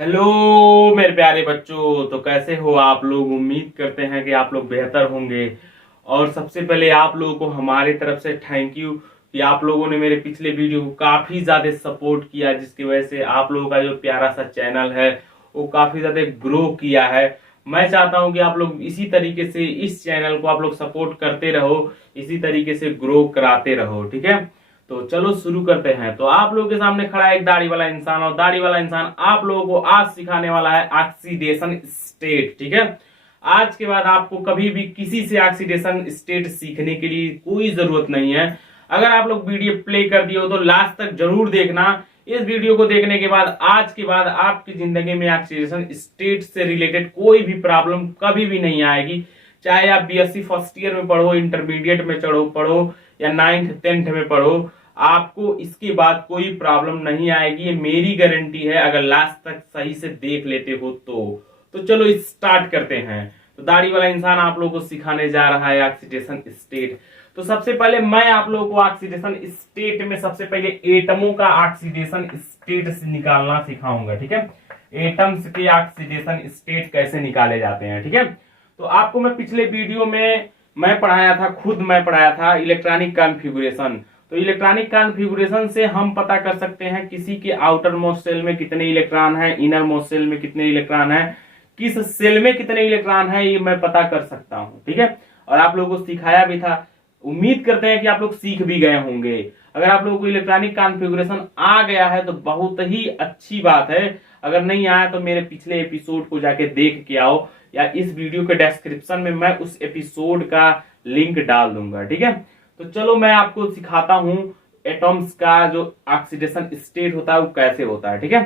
Hello मेरे प्यारे बच्चों, तो कैसे हो आप लोग। उम्मीद करते हैं कि आप लोग बेहतर होंगे। और सबसे पहले आप लोगों को हमारी तरफ से थैंक यू कि आप लोगों ने मेरे पिछले वीडियो को काफी ज्यादा सपोर्ट किया, जिसकी वजह से आप लोगों का जो प्यारा सा चैनल है वो काफी ज्यादा ग्रो किया है। मैं चाहता हूं कि आप लोग इसी तरीके से इस चैनल को आप लोग सपोर्ट करते रहो, इसी तरीके से ग्रो कराते रहो, ठीक है। तो चलो शुरू करते हैं। तो आप लोगों के सामने खड़ा है एक दाढ़ी वाला इंसान, और दाढ़ी वाला इंसान आप लोगों को आज सिखाने वाला है ऑक्सीडेशन स्टेट, ठीक है। आज के बाद आपको कभी भी किसी से ऑक्सीडेशन स्टेट सीखने के लिए कोई जरूरत नहीं है। अगर आप लोग वीडियो प्ले कर दिए हो तो लास्ट तक जरूर देखना। इस वीडियो को देखने के बाद आज के बाद आपकी जिंदगी में ऑक्सीडेशन स्टेट से रिलेटेड कोई भी प्रॉब्लम कभी भी नहीं आएगी। चाहे आप बीएससी फर्स्ट ईयर में पढ़ो, इंटरमीडिएट में पढ़ो या 9th 10th में पढ़ो, आपको इसके बाद कोई प्रॉब्लम नहीं आएगी। ये मेरी गारंटी है, अगर लास्ट तक सही से देख लेते हो तो चलो स्टार्ट करते हैं। तो दाढ़ी वाला इंसान आप लोगों को सिखाने जा रहा है ऑक्सीडेशन स्टेट। तो सबसे पहले मैं आप लोगों को ऑक्सीडेशन स्टेट में सबसे पहले एटमों का ऑक्सीडेशन स्टेट से निकालना सिखाऊंगा, ठीक है। एटम्स के ऑक्सीडेशन स्टेट कैसे निकाले जाते हैं, ठीक है। तो आपको मैं पिछले वीडियो में मैं पढ़ाया था इलेक्ट्रॉनिक कॉन्फ़िगरेशन। तो इलेक्ट्रॉनिक कॉन्फ़िगरेशन से हम पता कर सकते हैं किसी के आउटर मोस्ट सेल में कितने इलेक्ट्रॉन है, इनर मोस्ट सेल में कितने इलेक्ट्रॉन है, किस सेल में कितने इलेक्ट्रॉन है, ये मैं पता कर सकता हूं, ठीक है। और आप लोगों को सिखाया भी था। उम्मीद करते हैं कि आप लोग सीख भी गए होंगे। अगर आप लोगों को इलेक्ट्रॉनिक कॉन्फ़िगरेशन आ गया है तो बहुत ही अच्छी बात है। अगर नहीं आया तो मेरे पिछले एपिसोड को जाके देख के आओ, या इस वीडियो के डिस्क्रिप्शन में मैं उस एपिसोड का लिंक डाल दूंगा, ठीक है। तो चलो मैं आपको सिखाता हूं एटॉम्स का जो ऑक्सीडेशन स्टेट होता है वो कैसे होता है, ठीक है।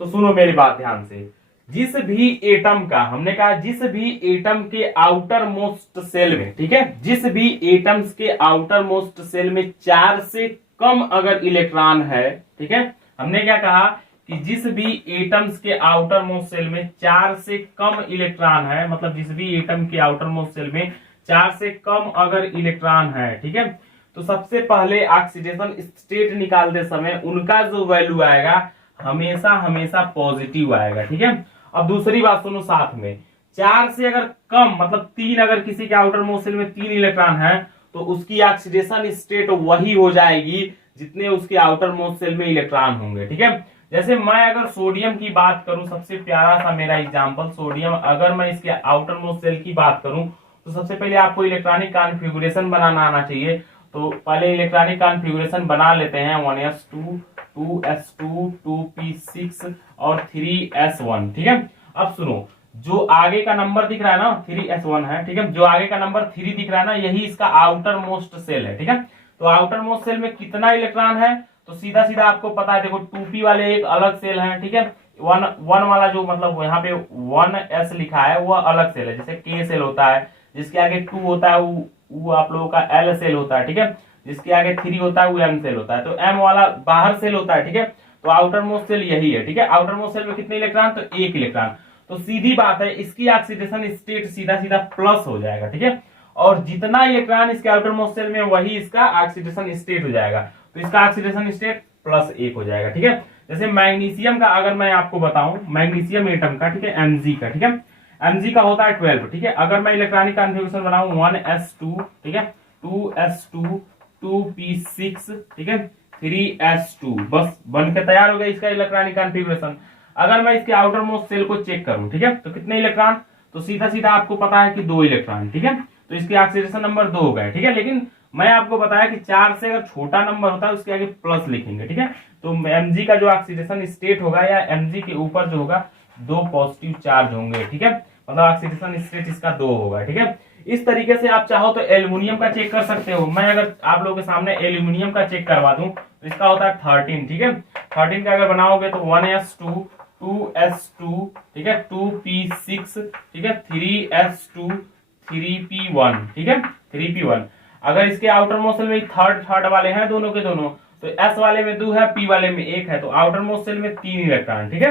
तो सुनो मेरी बात ध्यान से। जिस भी एटम का, हमने कहा जिस भी एटम के आउटर मोस्ट सेल में, ठीक है, जिस भी एटम्स के आउटर मोस्ट सेल में 4 से कम अगर इलेक्ट्रॉन है, ठीक है, हमने क्या कहा कि जिस भी एटम्स के आउटर मोस्ट सेल में 4 से कम इलेक्ट्रॉन है, मतलब जिस भी एटम के आउटर मोस्ट सेल में 4 से कम अगर इलेक्ट्रॉन है, ठीक है, तो सबसे पहले ऑक्सीडेशन स्टेट निकालते समय उनका जो वैल्यू आएगा हमेशा हमेशा पॉजिटिव आएगा, ठीक है। अब दूसरी बात सुनो साथ में, 4 से अगर कम मतलब 3, अगर किसी के आउटर मोस्ट सेल में 3 इलेक्ट्रॉन है तो उसकी ऑक्सीडेशन स्टेट वही हो जाएगी जितने उसके आउटर मोस्ट सेल में इलेक्ट्रॉन होंगे, ठीक है। जैसे मैं अगर सोडियम की बात करूं, सबसे प्यारा सा मेरा एग्जांपल सोडियम, अगर मैं इसके आउटर मोस्ट सेल की बात करूं तो सबसे पहले आपको इलेक्ट्रॉनिक कॉन्फ़िगरेशन बनाना आना चाहिए। तो पहले इलेक्ट्रॉनिक कॉन्फ़िगरेशन बना लेते हैं। 1s2 2s2 2p6 और 3s1, ठीक है। अब सुनो, जो आगे का नंबर दिख रहा है ना 3s1 है, ठीक है, जो आगे का नंबर 3 दिख रहा है ना, यही इसका आउटर मोस्ट सेल है, ठीक है। तो आउटर मोस्ट सेल में कितना इलेक्ट्रॉन है तो सीधा सीधा आपको पता है, देखो 2p वाले एक अलग सेल है, ठीक है। वन वाला जो मतलब यहाँ पे 1s लिखा है वो अलग सेल है, जैसे k सेल होता है, जिसके आगे 2 होता है वो आप लोगों का l सेल होता है, ठीक है। जिसके आगे 3 होता है वो m सेल होता है। तो m वाला बाहर सेल होता है, ठीक है। तो आउटर मोस्ट सेल यही है, ठीक है। आउटर मोस्ट सेल में कितने इलेक्ट्रॉन, तो 1 इलेक्ट्रॉन। तो सीधी बात है, इसकी ऑक्सीडेशन स्टेट सीधा सीधा प्लस हो जाएगा, ठीक है। और जितना इलेक्ट्रॉन इसके आउटर मोस्ट सेल में वही इसका ऑक्सीडेशन स्टेट हो जाएगा, तो इसका ऑक्सीडेशन स्टेट +1 हो जाएगा, ठीक है। जैसे मैग्नीशियम का अगर मैं आपको बताऊं, मैग्नीशियम एटम का, ठीक है, Mg का, ठीक है, Mg का होता है 12, ठीक है। अगर मैं इलेक्ट्रॉनिक कॉन्फ़िगरेशन बनाऊं 1s2, ठीक है, 2s2 2p6, ठीक है, 3s2, बस बन के तैयार हो गया इसका इलेक्ट्रॉनिक कॉन्फ़िगरेशन। अगर मैं इसके आउटर मोस्ट सेल को चेक करूं, ठीक है, तो कितने इलेक्ट्रॉन, तो सीधा सीधा आपको पता है कि 2 इलेक्ट्रॉन, ठीक है। तो इसके ऑक्सीडेशन नंबर 2 हो गए, ठीक है। लेकिन मैं आपको बताया कि 4 से अगर छोटा नंबर होता है उसके आगे प्लस लिखेंगे, ठीक है। तो Mg का जो ऑक्सीडेशन स्टेट होगा या Mg के ऊपर जो होगा 2 पॉजिटिव चार्ज होंगे, ठीक है, मतलब ऑक्सीडेशन स्टेट इसका 2 होगा, ठीक है। इस तरीके से आप चाहो तो एल्युमिनियम का चेक कर सकते हो। मैं अगर आप लोगों के सामने एल्युमिनियम का चेक करवा दूं तो इसका होता है 13, ठीक है। 13 का अगर बनाओगे तो 1s2 2s2, ठीक है, 2p6, ठीक है, 3s2 3p1, ठीक है, 3p1। अगर इसके आउटर मोस्ट सेल में थर्ड वाले हैं दोनों के दोनों, तो s वाले में 2 है, p वाले में 1 है, तो आउटर मोस्ट सेल में 3 इलेक्ट्रॉन, ठीक है।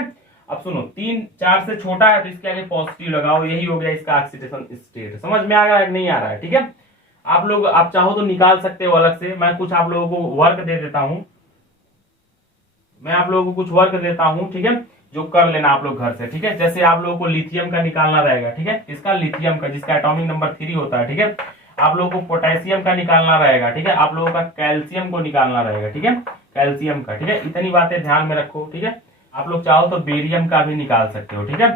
अब सुनो, 3 4 से छोटा है तो इसके आगे पॉजिटिव लगाओ, यही हो गया इसका ऑक्सीडेशन स्टेट। समझ में आ रहा है नहीं आ रहा है, ठीक है। आप लोग आप चाहो तो निकाल सकते हो अलग से। मैं कुछ आप लोगों को वर्क दे देता हूं, ठीक है। जो कर लेना आप लोग घर से, ठीक है। जैसे आप लोगों को लिथियम का निकालना रहेगा, ठीक है, इसका लिथियम का जिसका एटॉमिक नंबर 3 होता है, ठीक है। आप लोगों को पोटेशियम का निकालना रहेगा, ठीक है। आप लोगों का कैल्शियम को निकालना रहेगा, ठीक है, कैल्शियम का, ठीक है। इतनी बातें ध्यान में रखो, ठीक है। आप लोग चाहो तो बेरियम का भी निकाल सकते हो, ठीक है,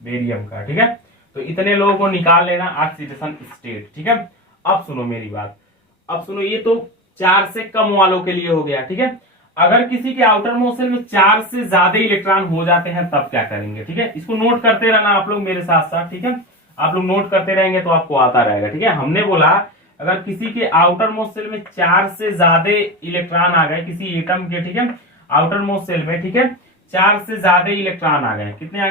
बेरियम का, ठीक है। तो इतने लोगों को निकाल लेना ऑक्सीडेशन स्टेट, ठीक है। अब सुनो मेरी बात, अब सुनो, ये तो 4 से कम वालों के लिए हो गया, ठीक है। अगर किसी के आउटर मोस्ट शेल में 4 से ज्यादा इलेक्ट्रॉन हो जाते हैं तब क्या करेंगे, ठीक है। इसको नोट करते रहना आप लोग मेरे साथ साथ, ठीक है। आप लोग नोट करते रहेंगे तो आपको आता रहेगा, ठीक है। हमने बोला अगर किसी के आउटर मोस्ट शेल में 4 से ज्यादा इलेक्ट्रॉन आ गए किसी एटम के, ठीक है, आउटर मोस्ट शेल में, ठीक है, 4 से ज्यादा इलेक्ट्रॉन आ गए, कितने आ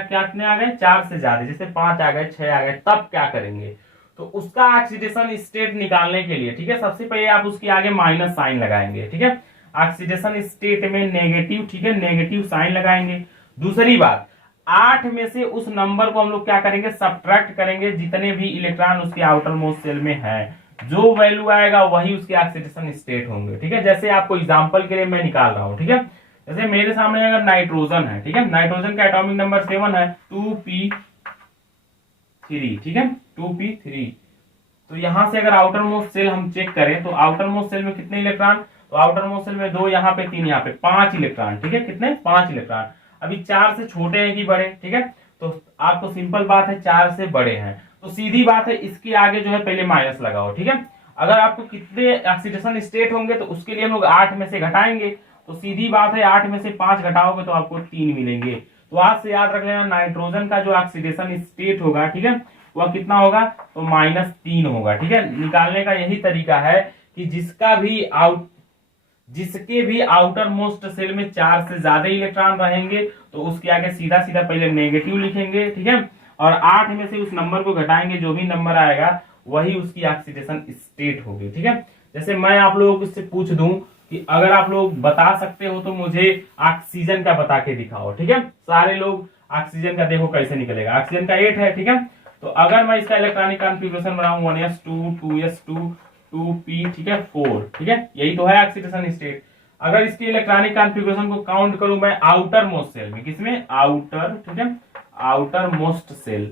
गए, 4 से ज्यादा, जैसे 5 आ गए, 6 आ गए, तब क्या करेंगे। तो उसका ऑक्सीडेशन स्टेट निकालने के लिए, ठीक है, सबसे पहले आप उसके आगे माइनस साइन लगाएंगे, ठीक है। ऑक्सीडेशन स्टेट में नेगेटिव, ठीक है, नेगेटिव साइन लगाएंगे। दूसरी बात, 8 में से उस नंबर को हम लोग क्या करेंगे, सब्ट्रैक्ट करेंगे, जितने भी इलेक्ट्रॉन उसके आउटर मोस्ट शेल में है, जो वैल्यू आएगा वही उसके ऑक्सीडेशन स्टेट होंगे, ठीक है। जैसे आपको एग्जांपल के लिए मैं निकाल रहा हूं, ठीक है। जैसे मेरे सामने अगर नाइट्रोजन है, ठीक है, नाइट्रोजन का एटॉमिक नंबर 7 है, 2p3, ठीक है, 2p3। तो यहां से अगर आउटर मोस्ट सेल हम चेक करें तो आउटर मोस्ट सेल में कितने इलेक्ट्रॉन, तो आउटर मोस्ट सेल में 2, यहाँ पे 3, यहाँ पे 5 इलेक्ट्रॉन, ठीक है, कितने, 5 इलेक्ट्रॉन। अभी 4 से छोटे हैं कि बड़े, ठीक है, तो आपको सिंपल बात है 4 से बड़े हैं, तो सीधी बात है इसके आगे जो है पहले माइनस लगाओ, ठीक है। अगर आपको कितने ऑक्सीडेशन स्टेट होंगे तो उसके लिए हम लोग 8 में से घटाएंगे, तो सीधी बात है 8 में से 5 घटाओगे तो आपको 3 मिलेंगे। तो आज से याद रख लेना नाइट्रोजन का जो ऑक्सीडेशन स्टेट होगा, ठीक है, वह कितना होगा, तो -3 होगा, ठीक है। निकालने का यही तरीका है कि जिसके भी आउटर मोस्ट सेल में 4 से ज्यादा इलेक्ट्रॉन रहेंगे तो उसके आगे सीधा सीधा पहले नेगेटिव लिखेंगे, ठीक है, और 8 में से उस नंबर को घटाएंगे, जो भी नंबर आएगा वही उसकी ऑक्सीडेशन स्टेट होगी, ठीक है। जैसे मैं आप लोगों से पूछ दूं कि अगर आप लोग बता सकते हो तो मुझे ऑक्सीजन का बता के दिखाओ, ठीक है। सारे लोग ऑक्सीजन का देखो कैसे निकलेगा, ऑक्सीजन का 8 है, ठीक है। तो अगर मैं इसका इलेक्ट्रॉनिक कॉन्फ़िगरेशन बनाऊं 1s2 2s2 2p, ठीक है, 4, ठीक है, यही तो है ऑक्सीडेशन स्टेट। अगर इसके इलेक्ट्रॉनिक कॉन्फ़िगरेशन को काउंट करूं मैं आउटर मोस्ट सेल में, किसमें, आउटर, ठीक है, आउटर मोस्ट सेल,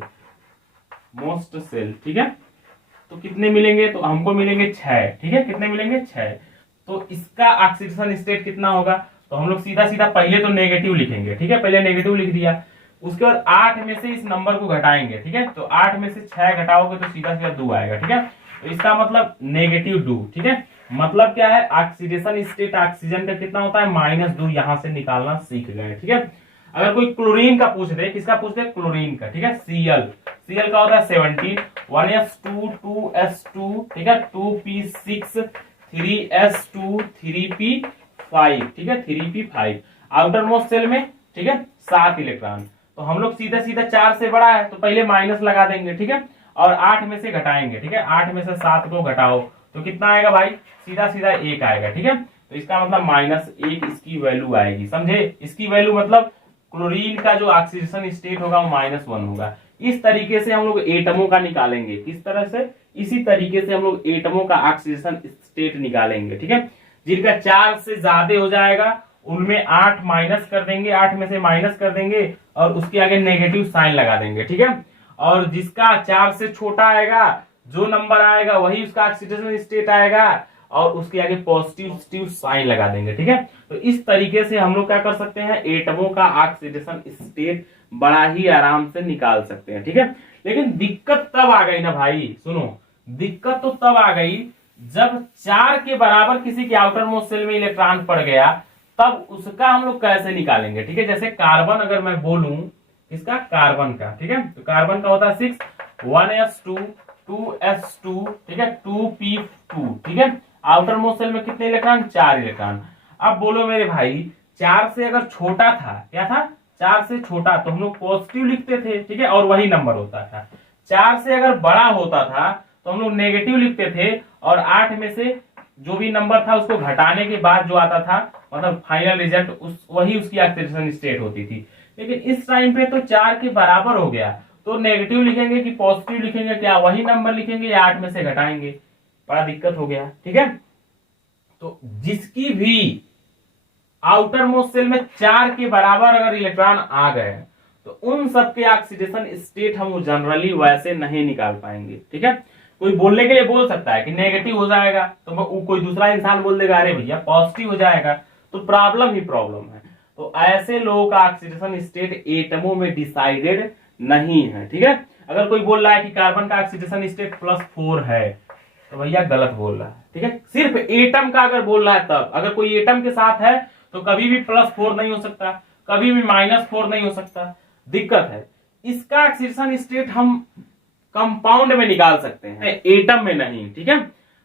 ठीक है, तो कितने मिलेंगे, तो हमको मिलेंगे 6, ठीक है, कितने मिलेंगे, 6। तो इसका ऑक्सीडेशन स्टेट कितना होगा, तो हम लोग सीधा सीधा पहले तो नेगेटिव लिखेंगे, ठीक है, पहले नेगेटिव लिख दिया, उसके बाद 8 में से इस नंबर को घटाएंगे, ठीक है, तो 8 में से 6 घटाओगे तो सीधा सीधा 2 आएगा, ठीक है। तो इसका मतलब -2, ठीक है। मतलब क्या है, ऑक्सीडेशन स्टेट ऑक्सीजन का कितना होता है, -2, यहां से निकालना सीख गए, ठीक है। अगर कोई क्लोरीन का पूछ दे, किसका पूछ दे, क्लोरीन का, ठीक है, Cl का होता है 17, 1s2 2s2, ठीक है, 2p6 3s2 3p5, ठीक है, 3p5 आउटर मोस्ट सेल में, ठीक है, 7 इलेक्ट्रॉन। तो हम लोग सीधा सीधा 4 से बड़ा है तो पहले माइनस लगा देंगे, ठीक है, और 8 में से घटाएंगे, ठीक है, 8 में से 7 को घटाओ तो कितना आएगा भाई, सीधा सीधा 1 आएगा, ठीक है। तो इसका मतलब -1 इसकी वैल्यू आएगी, समझे, इसकी वैल्यू मतलब क्लोरीन का जो ऑक्सीडेशन स्टेट होगा वो -1 होगा। इस तरीके से हम लोग एटमों का निकालेंगे, किस तरह से, इसी तरीके से हम लोग एटमों का ऑक्सीडेशन स्टेट निकालेंगे, ठीक है। जिनका 4 से ज्यादा हो जाएगा उनमें 8 माइनस कर देंगे, 8 में से माइनस कर देंगे और उसके आगे नेगेटिव साइन लगा देंगे, ठीक है। और जिसका 4 से छोटा आएगा, जो नंबर आएगा वही उसका ऑक्सीडेशन स्टेट आएगा और उसके आगे पॉजिटिव साइन लगा देंगे, ठीक है। तो इस तरीके से हम लोग क्या कर सकते हैं, एटमों का ऑक्सीडेशन स्टेट बड़ा ही आराम से निकाल सकते हैं, ठीक है। लेकिन दिक्कत तब आ गई ना भाई, सुनो, दिक्कत तो तब आ गई जब 4 के बराबर किसी के आउटर मोस्ट सेल में इलेक्ट्रॉन पड़ गया, तब उसका हम लोग कैसे निकालेंगे, ठीक है। जैसे कार्बन अगर मैं बोलूं, इसका कार्बन का, ठीक है, तो कार्बन का होता है 6, 1s2 2s2, ठीक है, 2p2, ठीक है, आउटर मोस्ट सेल में कितने इलेक्ट्रॉन, 4 इलेक्ट्रॉन। अब बोलो मेरे भाई 4 से अगर छोटा था, क्या था, 4 से छोटा तो हम लोग पॉजिटिव लिखते थे, ठीक है, और वही नंबर होता था। 4 से अगर बड़ा होता था तो हम लोग नेगेटिव लिखते थे और 8 में से जो भी नंबर था उसको घटाने के बाद जो आता था मतलब फाइनल रिजल्ट वही उसकी ऑक्सीडेशन स्टेट होती थी। लेकिन इस टाइम पे तो 4 के बराबर हो गया, तो नेगेटिव लिखेंगे कि पॉजिटिव लिखेंगे, क्या वही नंबर लिखेंगे या 8 में से घटाएंगे, बड़ा दिक्कत हो गया, ठीक है। तो जिसकी भी आउटर मोस्ट सेल में 4 के बराबर अगर इलेक्ट्रॉन आ गए तो उन सबके ऑक्सीडेशन स्टेट हम जनरली वैसे नहीं निकाल पाएंगे। ठीक है, कोई बोलने के लिए बोल सकता है कि नेगेटिव हो जाएगा, तो कोई दूसरा इंसान बोल देगा अरे भैया पॉजिटिव हो जाएगा, तो प्रॉब्लम ही प्रॉब्लम है। तो ऐसे लोगों का ऑक्सीडेशन स्टेट एटमों में डिसाइडेड नहीं है। ठीक है, अगर कोई बोल रहा है कि कार्बन का ऑक्सीडेशन स्टेट +4 है तो भैया गलत बोल रहा है। ठीक है, सिर्फ एटम का अगर बोल रहा है तब, अगर कोई एटम के साथ है तो कभी भी +4 नहीं हो सकता, कभी भी -4 नहीं हो सकता, दिक्कत है। इसका ऑक्सीडेशन स्टेट हम कंपाउंड में निकाल सकते हैं, एटम में नहीं। ठीक है,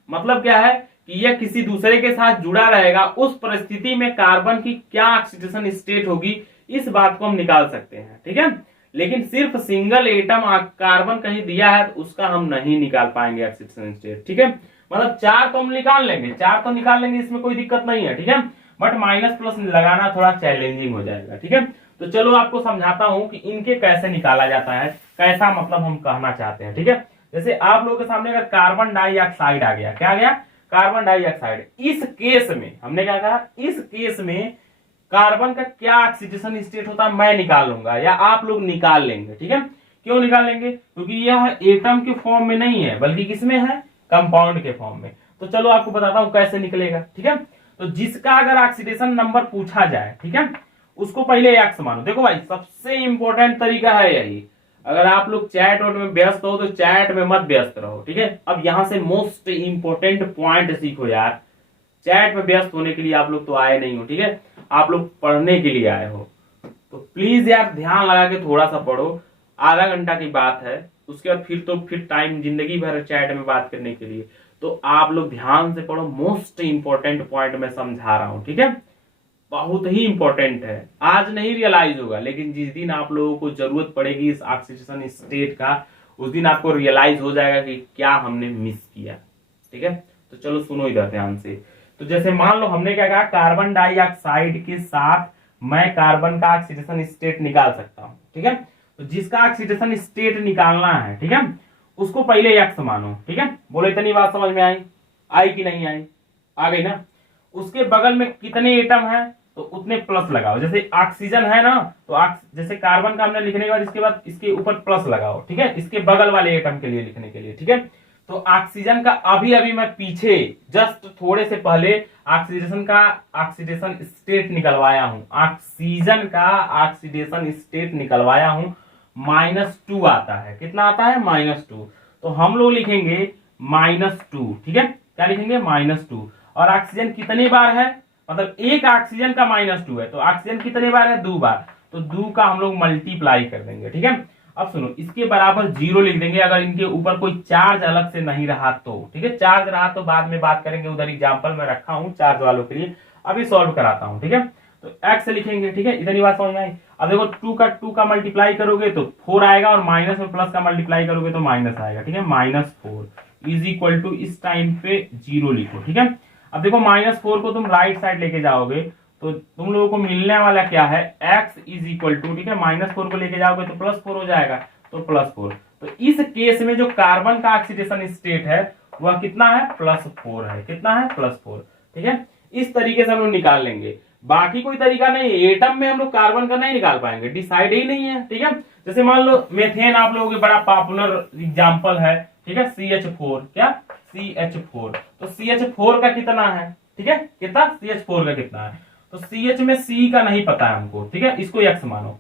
मतलब क्या है कि यह किसी दूसरे के साथ जुड़ा रहेगा, उस परिस्थिति में कार्बन की क्या ऑक्सीडेशन स्टेट होगी, इस बात को हम निकाल सकते हैं। ठीक है, लेकिन सिर्फ सिंगल एटम कार्बन कहीं दिया है तो उसका हम नहीं निकाल पाएंगे ऑक्सीडेशन स्टेट। ठीक है, मतलब 4 तो हम निकाल लेंगे, 4 तो निकाल लेंगे, इसमें कोई दिक्कत नहीं है। ठीक है, बट माइनस प्लस लगाना थोड़ा चैलेंजिंग हो जाएगा। ठीक है, तो चलो आपको समझाता हूं कि इनके कैसे निकाला जाता है, कैसा मतलब हम कहना चाहते हैं। ठीक है, जैसे आप लोगों के सामने अगर कार्बन डाइऑक्साइड आ गया, क्या आ गया, कार्बन डाइऑक्साइड, इस केस में हमने क्या कहा, इस केस में कार्बन का क्या ऑक्सीडेशन स्टेट होता है मैं निकाल लूंगा या आप लोग निकाल लेंगे। ठीक है, क्यों निकाल लेंगे, क्योंकि यह एटम के फॉर्म में नहीं है बल्कि किसमें है, कंपाउंड के फॉर्म में। तो चलो आपको बताता हूं कैसे निकलेगा। ठीक है, तो जिसका अगर ऑक्सीडेशन नंबर पूछा जाए, ठीक है, उसको पहले एक्स मानो। देखो भाई सबसे इंपॉर्टेंट तरीका है यही, अगर आप लोग चैट में व्यस्त हो तो चैट में मत व्यस्त रहो। ठीक है, अब यहां से मोस्ट इंपॉर्टेंट पॉइंट सीखो यार। चैट में व्यस्त होने के लिए आप लोग तो आए नहीं हो, ठीक है, आप लोग पढ़ने के लिए आए हो, तो प्लीज यार ध्यान लगा के थोड़ा सा पढ़ो। आधा घंटा की बात है, उसके बाद फिर टाइम जिंदगी भर चैट में बात करने के लिए, तो आप लोग ध्यान से पढ़ो। मोस्ट इंपॉर्टेंट पॉइंट मैं समझा रहा हूं, ठीक है, बहुत ही इंपॉर्टेंट है। आज नहीं रियलाइज होगा, लेकिन जिस दिन आप लोगों को जरूरत पड़ेगी इस ऑक्सीडेशन स्टेट का, उस दिन आपको रियलाइज हो जाएगा कि क्या हमने मिस किया। ठीक है, तो चलो सुनो इधर ध्यान से। तो जैसे मान लो हमने क्या कहा, कार्बन डाइऑक्साइड के साथ मैं कार्बन का ऑक्सीडेशन स्टेट निकाल सकता हूं। ठीक है, तो जिसका ऑक्सीडेशन स्टेट निकालना है, ठीक है, उसको पहले एक्स मानो। ठीक है, बोलो इतनी बात समझ में आई कि नहीं आई, आ गई ना। उसके बगल में कितने एटम है तो उतने प्लस लगाओ। जैसे ऑक्सीजन है ना, तो जैसे कार्बन का हमने लिखने के बाद इसके इसके ऊपर प्लस लगाओ। ठीक है, इसके बगल वाले एटम के लिए लिखने के लिए। ठीक है, तो ऑक्सीजन का अभी मैं पीछे जस्ट थोड़े से पहले ऑक्सीडेशन का ऑक्सीडेशन स्टेट निकलवाया हूं, ऑक्सीजन का ऑक्सीडेशन स्टेट निकलवाया हूं, -2 आता है। कितना आता है, -2। तो हम लोग लिखेंगे -2। ठीक है, क्या लिखेंगे, -2। और ऑक्सीजन कितनी बार है, मतलब एक ऑक्सीजन का -2 है, तो ऑक्सीजन कितने बार है, 2 बार, तो 2 का हम लोग मल्टीप्लाई कर देंगे। ठीक है, अब सुनो, इसके बराबर 0 लिख देंगे अगर इनके ऊपर कोई चार्ज अलग से नहीं रहा तो। ठीक है, चार्ज रहा तो बाद में बात करेंगे, उधर एग्जांपल में रखा हूं चार्ज वालों के लिए, अभी सॉल्व कराता हूं। ठीक है, तो x लिखेंगे। ठीक है, इतनी बात समझ में आई। अब देखो 2 का मल्टीप्लाई करोगे तो 4 आएगा, और माइनस में प्लस का मल्टीप्लाई करोगे तो माइनस आएगा। ठीक है, -4 इज इक्वल टू इस टाइम पे 0 लिखो। ठीक है, अब देखो -4 को तुम राइट साइड लेके जाओगे तो तुम लोगों को मिलने वाला क्या है, x इज इक्वल टू, ठीक है, -4 को लेके जाओगे तो +4 हो जाएगा, तो +4। तो इस केस में जो कार्बन का ऑक्सीडेशन स्टेट है वह कितना है, +4 है। कितना है, +4। ठीक है, इस तरीके से हम लोग निकाल लेंगे, बाकी कोई तरीका नहीं है। एटम में हम लोग कार्बन का नहीं निकाल पाएंगे, डिसाइड ही नहीं है। ठीक है, जैसे मान लो मेथेन आप लोगों के बड़ा पॉपुलर एग्जाम्पल है, ठीक है, CH4, क्या, CH4। तो CH4 का कितना है, ठीक है, कितना, CH4 का कितना है, तो CH में C का नहीं पता है हमको। ठीक है, इसको x मानो,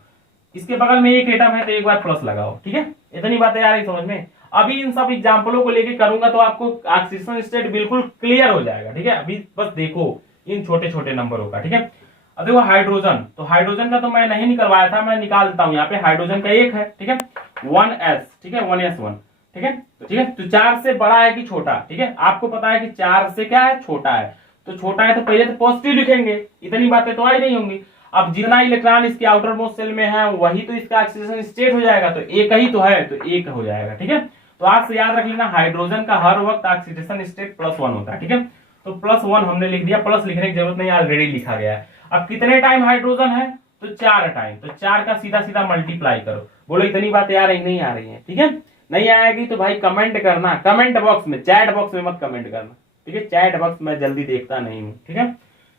इसके बगल में एक एटम है तो एक बार प्लस लगाओ। ठीक है, इतनी बातें आ रही समझ में। अभी इन सब एग्जाम्पलों को लेके करूंगा तो आपको ऑक्सीडेशन स्टेट बिल्कुल क्लियर हो जाएगा। ठीक है, अभी बस देखो इन छोटे छोटे नंबरों का। ठीक है, अब देखो हाइड्रोजन, तो हाइड्रोजन का तो मैं नहीं निकलवाया था, मैं निकाल देता हूं। यहाँ पे हाइड्रोजन का एक है, ठीक है, 1s, ठीक है, 1s1। ठीक है, तो 4 से बड़ा है कि छोटा, ठीक है, आपको पता है कि 4 से क्या है, छोटा है, तो छोटा है तो पहले तो पॉजिटिव लिखेंगे, इतनी बातें तो आई नहीं होंगी। अब जितना इलेक्ट्रॉन इसके आउटर मोस्ट सेल में है वही तो इसका ऑक्सीडेशन स्टेट हो जाएगा, तो एक ही तो है, तो एक हो जाएगा। ठीक है, तो आज से याद रख लेना, हाइड्रोजन का हर वक्त ऑक्सीडेशन स्टेट +1 होता है। ठीक है, तो +1 हमने लिख दिया, प्लस लिखने की जरूरत नहीं, ऑलरेडी लिखा गया है। अब कितने टाइम हाइड्रोजन है, तो 4 टाइम, तो 4 का सीधा सीधा मल्टीप्लाई करो। बोलो इतनी बातें आ रही नहीं आ रही है। ठीक है, नहीं आएगी तो भाई कमेंट करना, कमेंट बॉक्स में, चैट बॉक्स में मत कमेंट करना। ठीक है, चैट बॉक्स में जल्दी देखता नहीं हूं। ठीक है,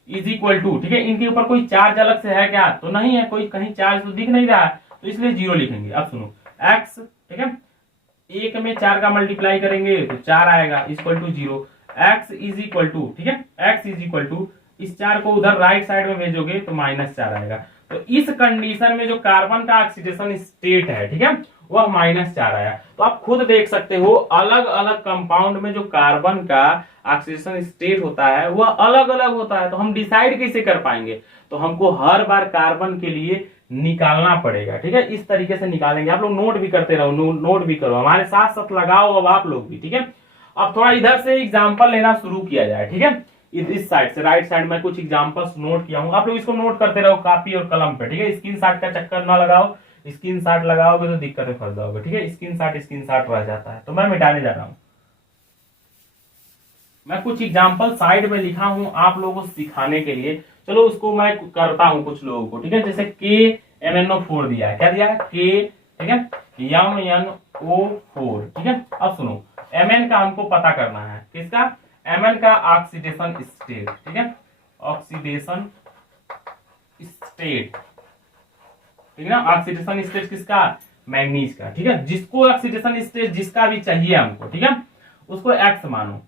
इज इक्वल टू, ठीक है, इनके ऊपर कोई चार्ज अलग से है क्या? तो नहीं है, कोई कहीं चार्ज तो दिख नहीं रहा है, तो इसलिए 0 लिखेंगे। अब सुनो x, ठीक है, एक में 4 का मल्टीप्लाई करेंगे तो 4 आएगा equal to 0। x is equal to, ठीक है, x इज इक्वल टू, इस 4 को उधर राइट साइड में भेजोगे तो -4 आएगा। तो इस कंडीशन में जो कार्बन का ऑक्सीडेशन स्टेट है, ठीक है, वह -4 आया। तो आप खुद देख सकते हो अलग अलग कंपाउंड में जो कार्बन का ऑक्सीडेशन स्टेट होता है वह अलग अलग होता है। तो हम डिसाइड कैसे कर पाएंगे? तो हमको हर बार कार्बन के लिए निकालना पड़ेगा, ठीक है, इस तरीके से निकालेंगे। आप लोग नोट भी करते रहो, नोट भी करो, हमारे साथ साथ लगाओ अब आप लोग भी, ठीक है। अब थोड़ा इधर से एग्जांपल लेना शुरू किया जाए, ठीक है, इस साइड से राइट साइड में कुछ एग्जांपल्स नोट किया हूं, आप लोग इसको नोट करते रहो कॉपी और कलम पे, ठीक है। स्क्रीनशॉट का चक्कर ना लगाओ, स्क्रीनशॉट लगाओगे तो दिक्कत में फंस जाओगे, ठीक है। स्क्रीनशॉट रह जाता है, तो मैं मिटाने जा रहा हूं। मैं कुछ एग्जांपल साइड में लिखा हूं आप लोगों को सिखाने के लिए, चलो उसको मैं करता हूं कुछ लोगों को, ठीक है। जैसे KMnO4 दिया है, क्या दिया है? K, ठीक है, MnO4, ठीक है। अब सुनो, Mn का हमको पता करना है, किसका? Mn का ऑक्सीडेशन स्टेट, ठीक है, ऑक्सीडेशन स्टेट, ठीक है ना। ऑक्सीडेशन स्टेट किसका? मैंगनीज का, ठीक है। जिसको ऑक्सीडेशन स्टेट जिसका भी चाहिए हमको, ठीक है, उसको X मानो।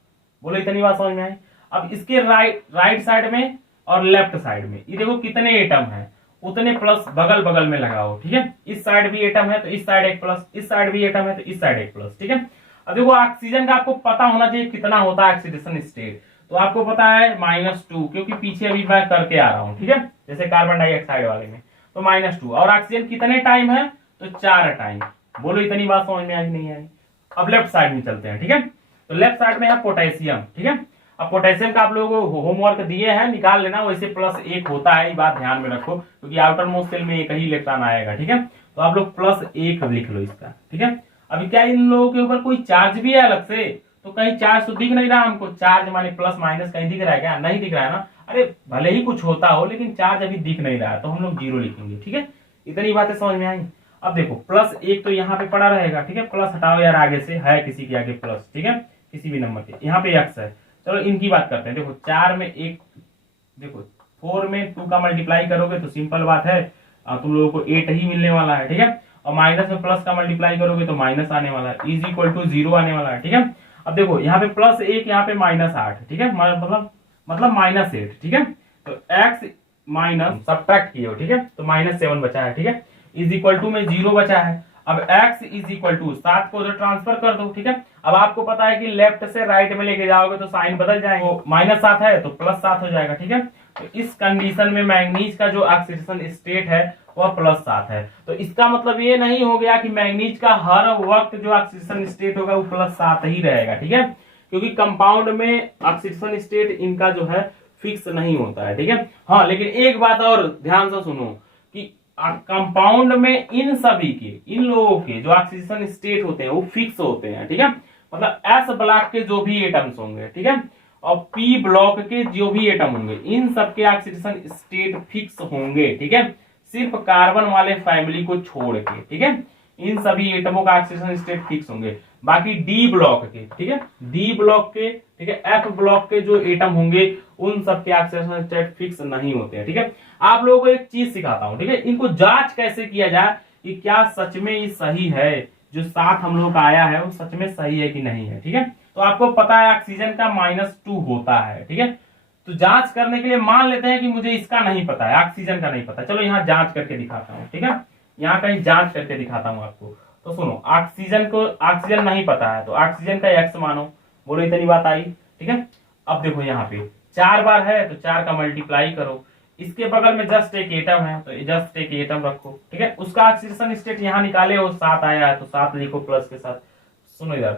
बोलो इतनी बात समझ में आई? अब इसके राइट साइड में और लेफ्ट साइड में ये देखो कितने एटम है, उतने प्लस बगल बगल में लगाओ, ठीक है। इस साइड भी एटम है तो इस साइड एक प्लस, इस साइड भी एटम है तो इस साइड एक प्लस, ठीक है। अब देखो ऑक्सीजन का आपको पता होना चाहिए कितना होता है ऑक्सीडेशन स्टेट, तो आपको पता है -2, क्योंकि पीछे अभी मैं करके आ रहा हूं, ठीक है, जैसे कार्बन डाइऑक्साइड वाले में, तो -2। और ऑक्सीजन कितने टाइम है? तो 4 टाइम। बोलो इतनी बात समझ में आई नहीं आई? अब लेफ्ट साइड में चलते हैं, ठीक है। तो लेफ्ट साइड में है पोटेशियम, ठीक है। अब पोटेशियम का आप लोगों को होमवर्क दिए हैं, निकाल लेना, वैसे +1 होता है, ये बात ध्यान में रखो, क्योंकि आउटर मोस्ट सेल में एक ही इलेक्ट्रॉन आएगा, ठीक है। तो आप लोग +1 लिख लो इसका, ठीक है। अभी क्या इन लोगों के ऊपर कोई चार्ज भी है अलग से? तो कहीं चार्ज तो दिख नहीं रहा हमको, चार्ज माने प्लस माइनस कहीं दिख रहा है क्या? नहीं दिख रहा है ना। अरे भले ही कुछ होता हो लेकिन चार्ज अभी दिख नहीं रहा है, तो हम लोग 0 लिखेंगे, ठीक है। इतनी बातें समझ में आई? अब देखो +1 तो यहाँ पे पड़ा रहेगा, ठीक है, प्लस हटाओ यार, आगे से है किसी के आगे प्लस, ठीक है, किसी भी नंबर के, यहाँ पे x है। चलो इनकी बात करते हैं। देखो 4 में 1, देखो 4 में 2 का मल्टीप्लाई करोगे तो सिंपल बात है, तुम लोगों को 8 ही मिलने वाला है, ठीक है। और माइनस में प्लस का मल्टीप्लाई करोगे तो माइनस आने वाला है, इज इक्वल टू 0 आने वाला है, ठीक है। अब देखो यहाँ पे +1, यहाँ पे -8, ठीक है, मतलब -8, ठीक है। तो x माइनस सब्ट्रैक्ट किए हो, ठीक है, तो -7 बचा है, ठीक है, इज इक्वल टू में 0 बचा है। अब x इज इक्वल टू 7 को उधर ट्रांसफर कर दो, ठीक है। अब आपको पता है कि लेफ्ट से राइट में लेके जाओगे तो साइन बदल जाएगा, -7 है तो +7 हो जाएगा, ठीक है। तो इस कंडीशन में मैंगनीज का जो ऑक्सीडेशन स्टेट है वह +7 है। तो इसका मतलब ये नहीं हो गया कि मैंगनीज का हर वक्त जो ऑक्सीडेशन स्टेट होगा वो +7 ही रहेगा, ठीक है, क्योंकि कंपाउंड में ऑक्सीडेशन स्टेट इनका जो है फिक्स नहीं होता है, ठीक है। हाँ, लेकिन एक बात और ध्यान से सुनो कि कंपाउंड में इन सभी के, इन लोगों के जो ऑक्सीडेशन स्टेट होते हैं वो फिक्स होते हैं, ठीक है। मतलब S ब्लॉक के जो भी एटम्स होंगे, ठीक है, और P ब्लॉक के जो भी एटम होंगे, इन सबके ऑक्सीडेशन स्टेट फिक्स होंगे, ठीक है, सिर्फ कार्बन वाले फैमिली को छोड़ के, ठीक है। इन सभी एटमों का ऑक्सीडेशन स्टेट फिक्स होंगे। बाकी डी ब्लॉक के, ठीक है, डी ब्लॉक के, ठीक है, एफ ब्लॉक के जो एटम होंगे उन सबके ऑक्सीडेशन स्टेट फिक्स नहीं होते हैं, ठीक है। आप लोगों को एक चीज सिखाता हूं, ठीक है, इनको जांच कैसे किया जाए कि क्या सच में ये सही है, जो 7 हम लोग का आया है वो सच में सही है कि नहीं है, ठीक है। तो आपको पता है ऑक्सीजन का -2 होता है, ठीक है। तो जांच करने के लिए मान लेते हैं कि मुझे इसका नहीं पता है, ऑक्सीजन का नहीं पता, चलो यहाँ जांच करके दिखाता हूँ, ठीक है, यहाँ कहीं जांच करके दिखाता हूँ आपको। तो सुनो, ऑक्सीजन नहीं पता है तो ऑक्सीजन का x मानो। बोलो इतनी बात आई, ठीक है। अब देखो यहाँ पे 4 बार है तो 4 का मल्टीप्लाई करो, इसके बगल में जस्ट एक एटम है तो जस्ट एक एटम रखो, ठीक है। उसका ऑक्सीडेशन स्टेट यहाँ निकाले हो, 7 आया है तो 7 लिखो प्लस के साथ। सुनो इधर,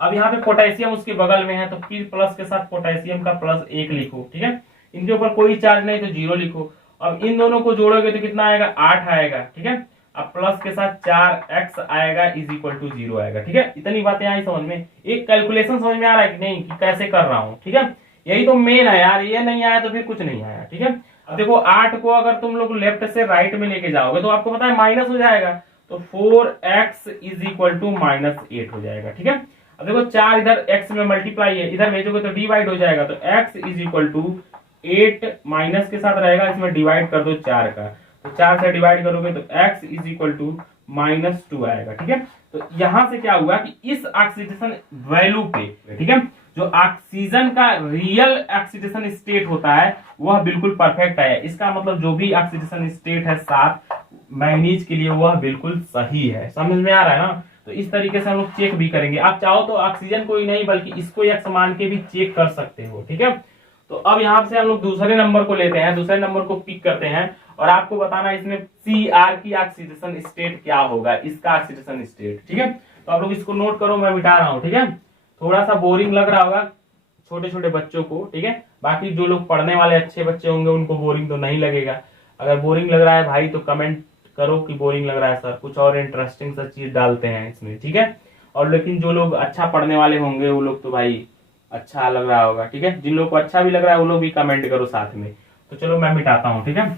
अब यहाँ पे पोटेशियम उसके बगल में है तो फिर प्लस के साथ पोटेशियम का +1 लिखो, ठीक है। इनके ऊपर कोई चार्ज नहीं तो 0 लिखो। अब इन दोनों को जोड़ोगे तो कितना आएगा? 8 आएगा, ठीक है। अब प्लस के साथ 4x आएगा इज इक्वल टू 0 आएगा, ठीक है। इतनी बातें आई समझ में? एक कैलकुलेशन समझ में आ रहा है कि नहीं, कि कैसे कर रहा हूँ, ठीक है। यही तो मेन है यार, ये नहीं आया तो फिर कुछ नहीं आया, ठीक है। अब देखो 8 को अगर तुम लोग लेफ्ट से राइट में लेके जाओगे तो आपको पता है माइनस हो जाएगा, तो 4x इज इक्वल टू -8 हो जाएगा, ठीक है। अब देखो 4 इधर x में मल्टीप्लाई है, इधर भेजोगे तो डिवाइड हो जाएगा, तो x is equal to 8 minus के साथ रहेगा, इसमें डिवाइड कर दो 4 का, तो 4 से डिवाइड करोगे तो x इज इक्वल टू -2 आएगा। ठीक है, तो यहां से क्या हुआ कि इस ऑक्सीडेशन वैल्यू पे, ठीक है, जो ऑक्सीजन का रियल ऑक्सीडेशन स्टेट होता है वह बिल्कुल परफेक्ट है। इसका मतलब जो भी ऑक्सीडेशन स्टेट है 7 मैग्नीज के लिए वह बिल्कुल सही है। समझ में आ रहा है ना? तो इस तरीके से हम लोग चेक भी करेंगे। आप चाहो तो ऑक्सीजन को ही नहीं बल्कि इसको x मान के भी चेक कर सकते हो। ठीक है, तो अब यहाँ से हम लोग दूसरे नंबर को लेते हैं, दूसरे नंबर को पिक करते हैं और आपको बताना है इसमें Cr की ऑक्सीडेशन स्टेट क्या होगा, इसका ऑक्सीडेशन स्टेट। ठीक है, तो आप लोग इसको नोट करो, मैं मिटा रहा हूँ। ठीक है, थोड़ा सा बोरिंग लग रहा होगा छोटे छोटे बच्चों को। ठीक है, बाकी जो लोग पढ़ने वाले अच्छे बच्चे होंगे उनको बोरिंग तो नहीं लगेगा। अगर बोरिंग लग रहा है भाई तो कमेंट करो कि बोरिंग लग रहा है सर, कुछ और इंटरेस्टिंग सा चीज डालते हैं इसमें। ठीक है, और लेकिन जो लोग अच्छा पढ़ने वाले होंगे वो लोग तो भाई अच्छा लग रहा होगा। ठीक है, जिन लोग को अच्छा भी लग रहा है वो लोग भी कमेंट करो साथ में। तो चलो मैं मिटाता हूं। ठीक है,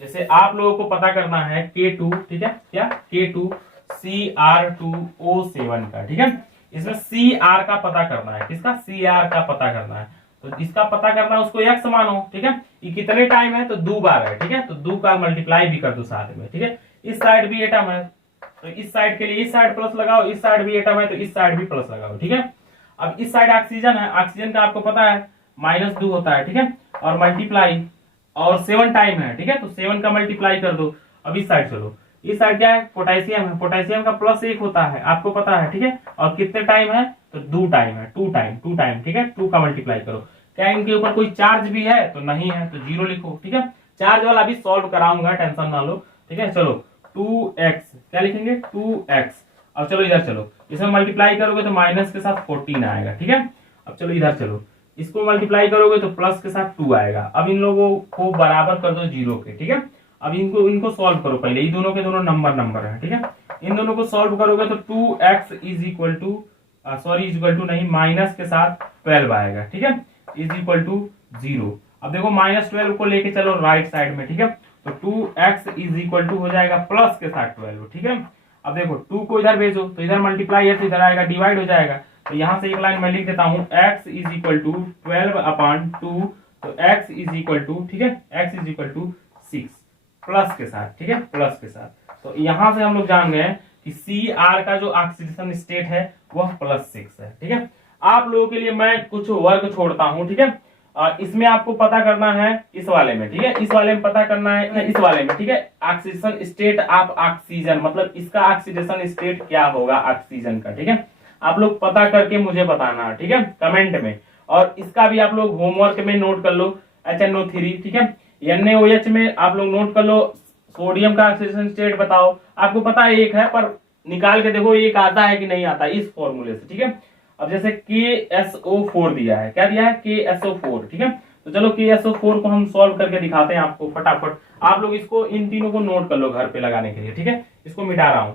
जैसे आप लोगों को पता करना है K2, ठीक है, क्या K2Cr2O7 का। ठीक है, इसमें Cr का पता करना है, किसका? Cr का पता करना है। तो इसका पता करना है, उसको x मानो। ठीक है, ये कितने टाइम है? तो 2 बार है। ठीक है, तो 2 का मल्टीप्लाई भी कर दो साथ में। ठीक है, इस साइड भी एटम है तो इस साइड के लिए इस साइड प्लस लगाओ, इस साइड भी एटम है तो इस साइड भी प्लस लगाओ। ठीक है, अब इस साइड ऑक्सीजन है, ऑक्सीजन का आपको पता है -2 होता है। ठीक है, और मल्टीप्लाई और 7 टाइम है। ठीक है, तो 7 का मल्टीप्लाई कर दो। अब इस साइड चलो, इस साइड क्या है? पोटेशियम है, पोटेशियम का +1 होता है, आपको पता है। ठीक है, और कितने टाइम है? तो 2 टाइम है, 2 टाइम। ठीक है, 2 का मल्टीप्लाई करो। क्या इनके ऊपर कोई चार्ज भी है? तो नहीं है, तो 0 लिखो। ठीक है, चार्ज वाला भी सॉल्व कराऊंगा, टेंशन ना लो। ठीक है, चलो 2x, क्या लिखेंगे? 2x। अब चलो इधर चलो, इसमें मल्टीप्लाई करोगे तो माइनस के साथ 14 आएगा। ठीक है, अब चलो इधर चलो, इसको मल्टीप्लाई करोगे तो प्लस के साथ 2 आएगा। अब इन लोगों को बराबर कर दो 0 के। ठीक है, अब इनको सॉल्व करो पहले, ये दोनों के दोनों नंबर है। ठीक है, इन दोनों को सॉल्व करोगे तो 2x इज इक्वल टू नहीं, माइनस के साथ 12 आएगा। ठीक है, इज इक्वल टू 0। अब देखो -12 को लेके चलो राइट साइड में। ठीक है, तो 2x इज इक्वल टू हो जाएगा प्लस के साथ 12। ठीक है, अब देखो 2 को इधर भेजो तो इधर मल्टीप्लाई है तो इधर आएगा डिवाइड हो जाएगा। तो यहां से एक लाइन मैं लिख देता हूं, x इज इक्वल टू 12/2, तो x इज इक्वल टू, ठीक है, x is equal to 6 plus के साथ। ठीक है, प्लस के साथ। तो यहां से हम लोग जान गए कि Cr का जो ऑक्सीडेशन स्टेट है वह +6 है। ठीक है, आप लोगों के लिए मैं कुछ वर्क छोड़ता हूं। ठीक है, इसमें आपको पता करना है इस वाले में। ठीक है, इस वाले में पता करना है इस वाले में। ठीक है, ऑक्सीडेशन स्टेट ऑफ ऑक्सीजन, मतलब इसका ऑक्सीडेशन स्टेट क्या होगा ऑक्सीजन का। ठीक है, आप लोग पता करके मुझे बताना। ठीक है, कमेंट में। और इसका भी आप लोग होमवर्क में नोट कर लो, HNO3। ठीक है, NaOH में आप लोग नोट कर लो, सोडियम का ऑक्सीडेशन स्टेट बताओ। आपको पता है एक है, पर निकाल के देखो एक आता है कि नहीं आता इस फॉर्मूले से। ठीक है, अब जैसे KSO4 दिया है, क्या दिया है? KSO4। ठीक है, तो चलो KSO4 को हम सॉल्व करके दिखाते हैं आपको फटाफट। आप लोग इसको इन तीनों को नोट कर लो घर पे लगाने के लिए। ठीक है, इसको मिटा रहा हूं।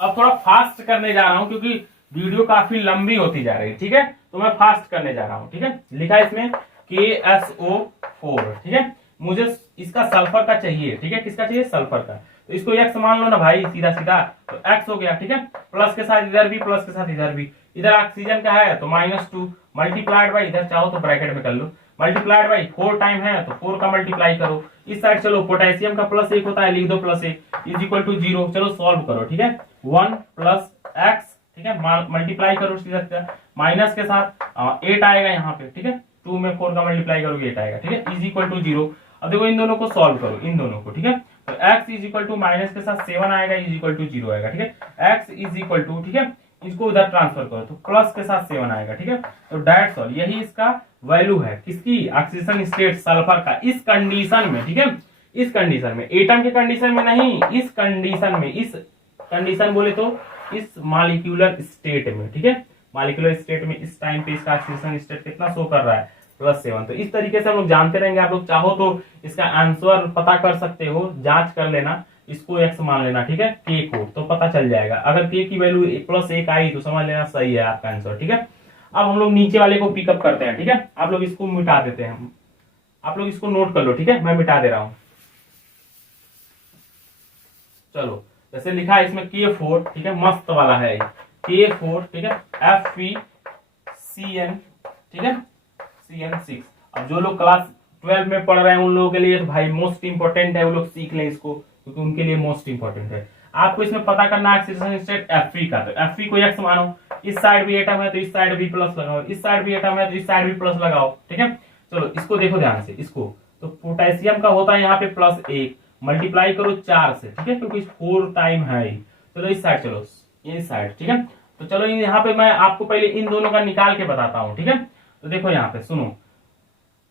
अब थोड़ा फास्ट करने जा रहा हूं क्योंकि वीडियो काफी लंबी होती जा रही है। ठीक है, तो मैं फास्ट करने जा रहा हूं। ठीक है, लिखा है इसमें KSO4। ठीक है, मुझे इसका सल्फर का चाहिए। ठीक है, किसका चाहिए? सल्फर का। तो इसको x मान लो ना भाई, सीधा सीधा, तो x हो गया। ठीक है, प्लस के साथ इधर भी, प्लस के साथ इधर भी। इधर ऑक्सीजन का है तो -2 मल्टीप्लाइड बाई, इधर चाहो तो ब्रैकेट में कर लो, मल्टीप्लाइड बाई 4 टाइम है तो 4 का मल्टीप्लाई करो। इस साइड चलो, पोटेशियम का +1 होता है, लिख दो +1 इज इक्वल टू 0। चलो सॉल्व करो। ठीक है, 1 + x। ठीक है, मल्टीप्लाई करो सीधा, माइनस के साथ 8 आएगा यहाँ पे। ठीक है, 2 में 4 का मल्टीप्लाई करोगे 8 आएगा। ठीक है, इज इक्वल टू 0। अब देखो इन दोनों को सॉल्व करो, इन दोनों को। ठीक है, तो x is equal to minus के साथ 7 आएगा, इज इक्वल टू 0 आएगा। ठीक है, x इज इक्वल टू, ठीक है, इसको उधर ट्रांसफर करो तो प्लस के साथ 7 आएगा। ठीक है, तो दैट्स ऑल, यही इसका वैल्यू है किसकी? ऑक्सीजन स्टेट सल्फर का, इस कंडीशन में। ठीक है, इस कंडीशन में, एटम के कंडीशन में नहीं, इस कंडीशन में, इस कंडीशन बोले तो इस मॉलिक्यूलर स्टेट में। ठीक है, मॉलिक्यूलर स्टेट में इस टाइम पे इसका ऑक्सीजन स्टेट कितना शो कर रहा है? +7। तो इस तरीके से हम लोग जानते रहेंगे। आप लोग चाहो तो इसका आंसर पता कर सकते हो, जांच कर लेना, इसको x मान लेना। ठीक है, k को, तो पता चल जाएगा। अगर k की वैल्यू +1 आई तो समझ लेना सही है आपका आंसर। ठीक है, अब हम लोग नीचे वाले को पिकअप करते हैं। ठीक है, आप लोग इसको मिटा देते हैं, आप लोग इसको नोट कर लो। ठीक है, मैं मिटा दे रहा हूं। चलो, जैसे लिखा है इसमें K4। ठीक है, मस्त वाला है K4। ठीक है, Fe CN, ठीक है, CN6। अब जो लोग क्लास 12 में पढ़ रहे हैं उन लोगों के लिए तो भाई मोस्ट इंपॉर्टेंट है, वो लोग सीख लें इसको क्योंकि उनके लिए मोस्ट इंपॉर्टेंट है। आपको इसमें पता करना है ऑक्सीडेशन स्टेट Fe का, तो Fe को X मानो, इस साइड भी एटम है तो इस साइड भी प्लस लगाओ, इस साइड भी एटम है तो इस साइड भी प्लस लगाओ, ठीक है। चलो इसको देखो ध्यान से, इसको तो पोटेशियम का होता है यहाँ पे +1, मल्टीप्लाई करो 4 से, ठीक है, क्योंकि 4 टाइम है। चलो इस साइड, चलो इस साइड, ठीक है। तो चलो यहाँ पे मैं आपको पहले इन दोनों का निकाल के बताता हूँ, ठीक है। तो देखो यहाँ पे सुनो,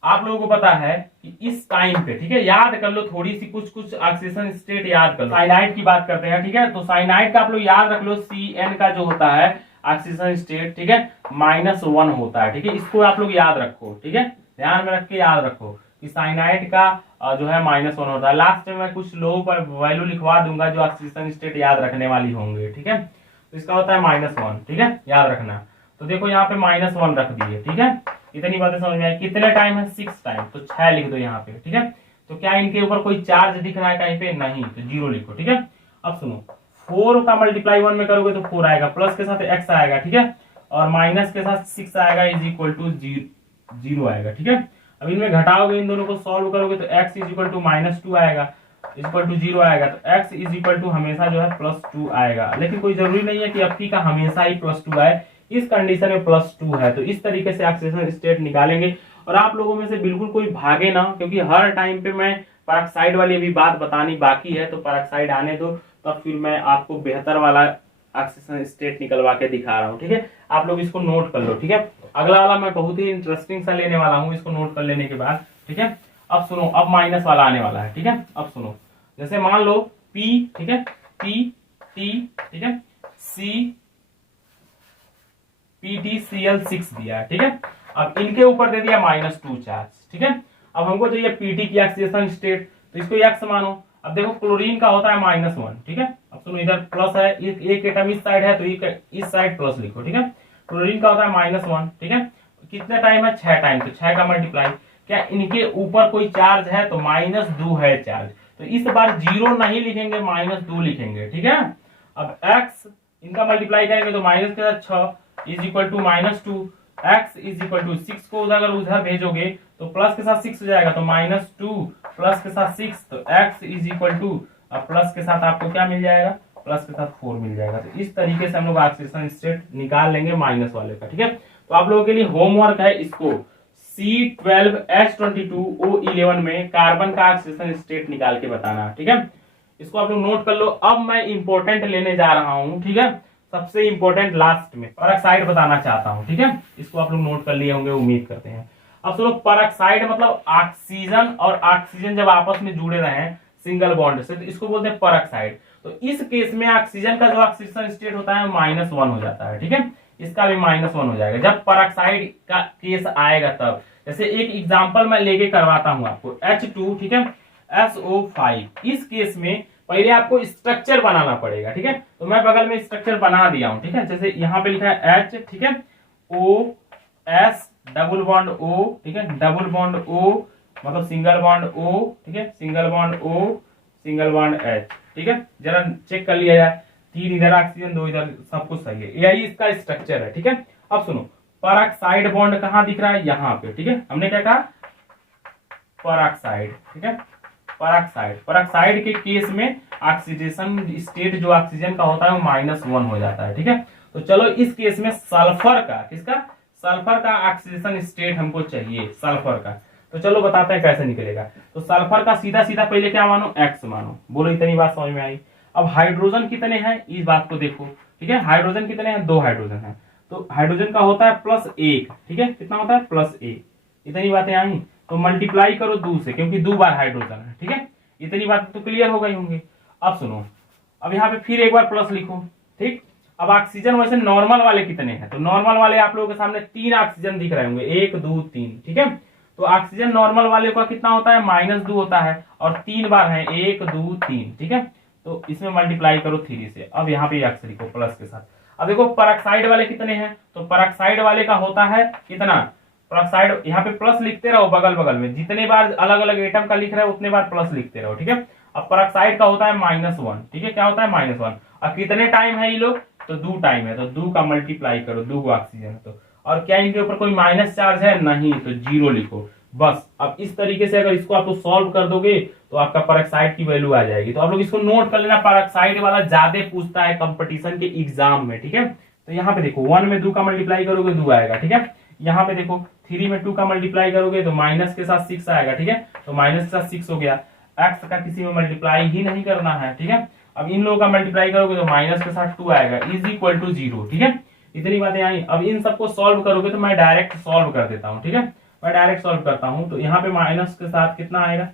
आप लोगों को पता है कि इस टाइम पे, ठीक है, याद कर लो थोड़ी सी, कुछ ऑक्सीडेशन स्टेट याद कर लो। साइनाइड की बात करते हैं, ठीक है। तो साइनाइड का आप लोग याद रख लो, CN का जो होता है ऑक्सीडेशन स्टेट, ठीक है, -1 होता है, ठीक है। इसको आप लोग याद रखो, ठीक है, ध्यान में रख के याद रखो कि साइनाइड का जो है -1 होता है। लास्ट में मैं कुछ लोगों पर वैल्यू लिखवा दूंगा जो ऑक्सीडेशन स्टेट याद रखने वाली होंगे, ठीक है। तो इसका होता है -1, ठीक है, याद रखना। तो देखो यहाँ पे -1 रख दिए, ठीक है। इतनी बातें समझ में आई। कितने टाइम है? 6 टाइम, तो 6 लिख दो यहाँ पे, ठीक है। तो क्या इनके ऊपर कोई चार्ज दिख रहा है कहीं पे? नहीं, तो 0 लिखो, ठीक है। अब सुनो, 4 का मल्टीप्लाई 1 में करोगे तो 4 आएगा, प्लस के साथ x आएगा, ठीक है, और माइनस के साथ 6 आएगा, इज इक्वल टू 0 आएगा, ठीक है। अब इनमें घटाओगे, इन दोनों को सॉल्व करोगे तो x इज इक्वल टू -2 आएगा, इक्वल टू 0 आएगा, तो x इज इक्वल टू हमेशा जो है +2 आएगा। लेकिन कोई जरूरी नहीं है कि Fe का हमेशा ही +2 आए, इस कंडीशन में +2 है। तो इस तरीके से ऑक्सीडेशन स्टेट निकालेंगे। और आप लोगों में से बिल्कुल कोई भागे ना, क्योंकि हर टाइम पे मैं पेरोक्साइड वाली भी बात बतानी बाकी है, तो पेरोक्साइड आने दो, तब फिर मैं आपको बेहतर वाला ऑक्सीडेशन स्टेट निकलवा के दिखा रहा हूँ, ठीक है। आप लोग इसको नोट कर लो, ठीक है। अगला वाला मैं बहुत ही इंटरेस्टिंग सा लेने वाला हूँ, इसको नोट कर लेने के बाद, ठीक है। अब सुनो, अब माइनस वाला आने वाला है, ठीक है। अब सुनो, जैसे मान लो P, ठीक है, P T, ठीक है, PTCl6 दिया है, ठीक है। अब इनके ऊपर दे दिया -2 चार्ज, ठीक है। अब हमको चाहिए Pt की ऑक्सीडेशन स्टेट, तो इसको x मानो। अब देखो क्लोरीन का होता है -1, ठीक है। अब सुनो, इधर प्लस है, एक एटम इस साइड है तो इस साइड प्लस लिखो, ठीक है। क्लोरीन का होता है -1, ठीक है। कितने टाइम है? 6 टाइम, तो 6 का मल्टीप्लाई। क्या इनके ऊपर कोई चार्ज है? तो -2 है चार्ज, तो इस बार 0 नहीं लिखेंगे, -2 लिखेंगे, ठीक है। अब x इनका मल्टीप्लाई करेंगे तो माइनस के साथ 6 is equal to -2, x is equal to 6 को अगर उधर भेजोगे तो प्लस के साथ 6 हो जाएगा, तो -2 प्लस के साथ 6, तो x इज इक्वल टू, अब प्लस के साथ आपको क्या मिल जाएगा? प्लस के साथ 4 मिल जाएगा। तो इस तरीके से हम लोग ऑक्सीडेशन स्टेट निकाल लेंगे माइनस वाले का, ठीक है। तो आप लोगों के लिए होमवर्क है, इसको C12H22O11 में कार्बन का ऑक्सीडेशन स्टेट निकाल के बताना, ठीक है। इसको आप लोग नोट कर लो। अब मैं इंपॉर्टेंट लेने जा रहा हूं, ठीक है, सबसे इंपॉर्टेंट लास्ट में पेरोक्साइड बताना चाहता हूं, ठीक है। इसको आप लोग नोट कर लिए होंगे, उम्मीद करते हैं। अब सुनो, पेरोक्साइड मतलब ऑक्सीजन और ऑक्सीजन जब आपस में जुड़े रहे सिंगल बॉन्ड से, तो इसको बोलते हैं पेरोक्साइड। तो इस केस में ऑक्सीजन का जो ऑक्सीडेशन स्टेट होता है -1 हो जाता है, ठीक है। इसका भी -1 हो जाएगा जब पेरोक्साइड का केस आएगा तब। जैसे एक एग्जांपल मैं लेके करवाता हूं आपको, H2, ठीक है, SO5। इस केस में पहले आपको स्ट्रक्चर बनाना पड़ेगा, ठीक है। तो मैं बगल में स्ट्रक्चर बना दिया हूं, ठीक है। जैसे यहाँ पे लिखा है H, ठीक है, OS डबल बॉन्ड O, ठीक है, डबल बॉन्ड O मतलब सिंगल बॉन्ड O, ठीक है, single bond O, single bond H, ठीक है। जरा चेक कर लिया जाए, 3 इधर ऑक्सीजन, 2 इधर, सब कुछ सही है, यही इसका स्ट्रक्चर है, ठीक है। अब सुनो, पेरोक्साइड बॉन्ड कहां दिख रहा है? यहाँ पे, ठीक है। हमने क्या कहा? पेरोक्साइड, ठीक है, पेरोक्साइड के केस में ऑक्सीडेशन स्टेट जो ऑक्सीजन का होता है वो -1 हो जाता है, ठीक है। तो चलो इस केस में सल्फर का, किसका? सल्फर का ऑक्सीडेशन स्टेट हमको चाहिए, सल्फर का। तो चलो बताते हैं कैसे निकलेगा। तो सल्फर का सीधा सीधा पहले क्या मानो? x मानो। बोलो, इतनी बात समझ में आई। अब हाइड्रोजन कितने हैं इस बात को देखो, ठीक है। हाइड्रोजन कितने हैं? 2 हाइड्रोजन है, तो हाइड्रोजन का होता है +1, ठीक है। कितना होता है? +1। इतनी बातें आई, तो मल्टीप्लाई करो 2 से, क्योंकि 2 बार हाइड्रोजन है, ठीक है। इतनी बात तो क्लियर हो गई होंगी। अब सुनो, अब यहाँ पे फिर एक बार प्लस लिखो, ठीक। अब ऑक्सीजन वैसे नॉर्मल वाले कितने हैं? तो नॉर्मल वाले आप लोगों के सामने 3 ऑक्सीजन दिख रहे होंगे, 1 2 3, ठीक है। तो ऑक्सीजन नॉर्मल वाले का कितना होता है? -2 होता है, और 3 बार है, 1 2 3, ठीक है। तो इसमें मल्टीप्लाई करो 3 से। अब यहाँ पे x लिखो प्लस के साथ। अब देखो पेरोक्साइड वाले कितने हैं? तो पेरोक्साइड वाले का होता है कितना? पेरोक्साइड, यहाँ पे प्लस लिखते रहो बगल बगल में, जितने बार अलग अलग एटम का लिख रहे हो उतने बार प्लस लिखते रहो, ठीक है। अब पेरोक्साइड का होता है -1, ठीक है। क्या होता है? -1। अब कितने टाइम है ये लोग? तो 2 टाइम है, तो 2 का मल्टीप्लाई करो, 2 ऑक्सीजन। तो और क्या इनके ऊपर कोई माइनस चार्ज है? नहीं, तो जीरो लिखो बस। अब इस तरीके से अगर इसको आप लोग सॉल्व कर दोगे तो आपका पेरोक्साइड की वैल्यू आ जाएगी। तो आप लोग इसको नोट कर लेना, पेरोक्साइड वाला ज्यादा पूछता है कंपटीशन के एग्जाम में, ठीक है। तो यहाँ पे देखो 1 में 2 का मल्टीप्लाई करोगे 2 आएगा, ठीक है। यहाँ पे देखो 3 में 2 का मल्टीप्लाई करोगे तो माइनस के साथ 6 आएगा, ठीक है। तो माइनस के साथ 6 हो गया। एक्स का किसी में मल्टीप्लाई ही नहीं करना है, ठीक है। अब इन लोगों का मल्टीप्लाई करोगे तो माइनस के साथ 2 आएगा, इज इक्वल टू 0, ठीक है। इतनी बातें आई। अब इन सबको सॉल्व करोगे तो मैं डायरेक्ट सॉल्व कर देता हूँ, ठीक है। मैं डायरेक्ट सॉल्व करता हूँ तो यहाँ पे माइनस के साथ कितना आएगा,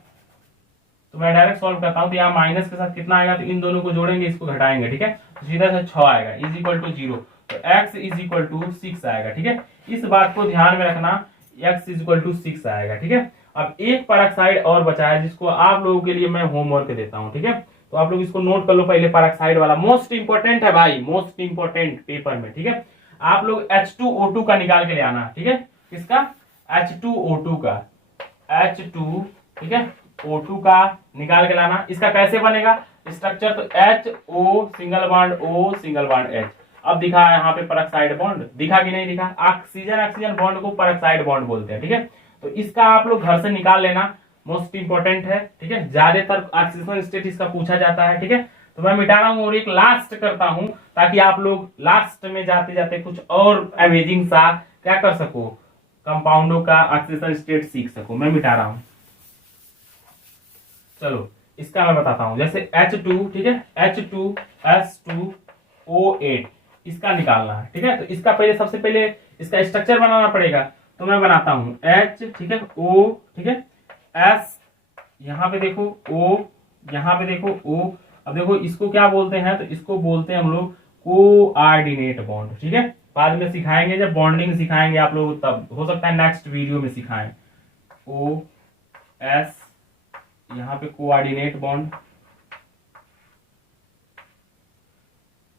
तो मैं डायरेक्ट सॉल्व करता हूँ तो यहाँ माइनस के साथ कितना आएगा, तो इन दोनों को जोड़ेंगे, इसको घटाएंगे, ठीक है। तो सीधा से 6 आएगा, इज इक्वल टू 0। तो x इज इक्वल टू 6 आएगा, ठीक है। इस बात को ध्यान में रखना, x इज इक्वल टू 6 आएगा, ठीक है। अब एक पेरोक्साइड और बचा है जिसको आप लोगों के लिए मैं होमवर्क देता हूँ, ठीक है। तो आप लोग इसको नोट कर लो पहले, पेरोक्साइड वाला मोस्ट इंपोर्टेंट है भाई, मोस्ट इंपोर्टेंट पेपर में, ठीक है। आप लोग H2O2 का निकाल के ले आना, ठीक है। किसका? H2O2 का, H2, ठीक है, O2 का निकाल के लाना। इसका कैसे बनेगा स्ट्रक्चर? तो HO single bond O single bond H। अब दिखा है यहाँ पे पेरोक्साइड बॉन्ड, दिखा कि नहीं दिखा? ऑक्सीजन ऑक्सीजन बॉन्ड को पेरोक्साइड बॉन्ड बोलते हैं, ठीक है। तो इसका आप लोग घर से निकाल लेना, मोस्ट इंपोर्टेंट है, ठीक है। ज्यादातर ऑक्सीजन स्टेट इसका पूछा जाता है, ठीक है। तो मैं मिटा रहा हूं और एक लास्ट करता हूं ताकि आप लोग लास्ट में जाते जाते कुछ और अमेजिंग सा क्या कर सको, कंपाउंडों का ऑक्सीजन स्टेट सीख सको। मैं मिटा रहा हूं, चलो इसका मैं बताता हूं। जैसे H2, ठीक है, H2S2O8 इसका निकालना है, ठीक है। तो इसका पहले सबसे पहले इसका स्ट्रक्चर बनाना पड़ेगा, तो मैं बनाता हूं H, ठीक है, O, ठीक है, S, यहाँ पे देखो O, यहाँ पे देखो O। अब देखो इसको क्या बोलते हैं, तो इसको बोलते हैं हम लोग कोऑर्डिनेट बॉन्ड, ठीक है। बाद में सिखाएंगे, जब बॉन्डिंग सिखाएंगे आप लोग तब, हो सकता है नेक्स्ट वीडियो में सिखाएं। OS, यहाँ पे कोऑर्डिनेट बॉन्ड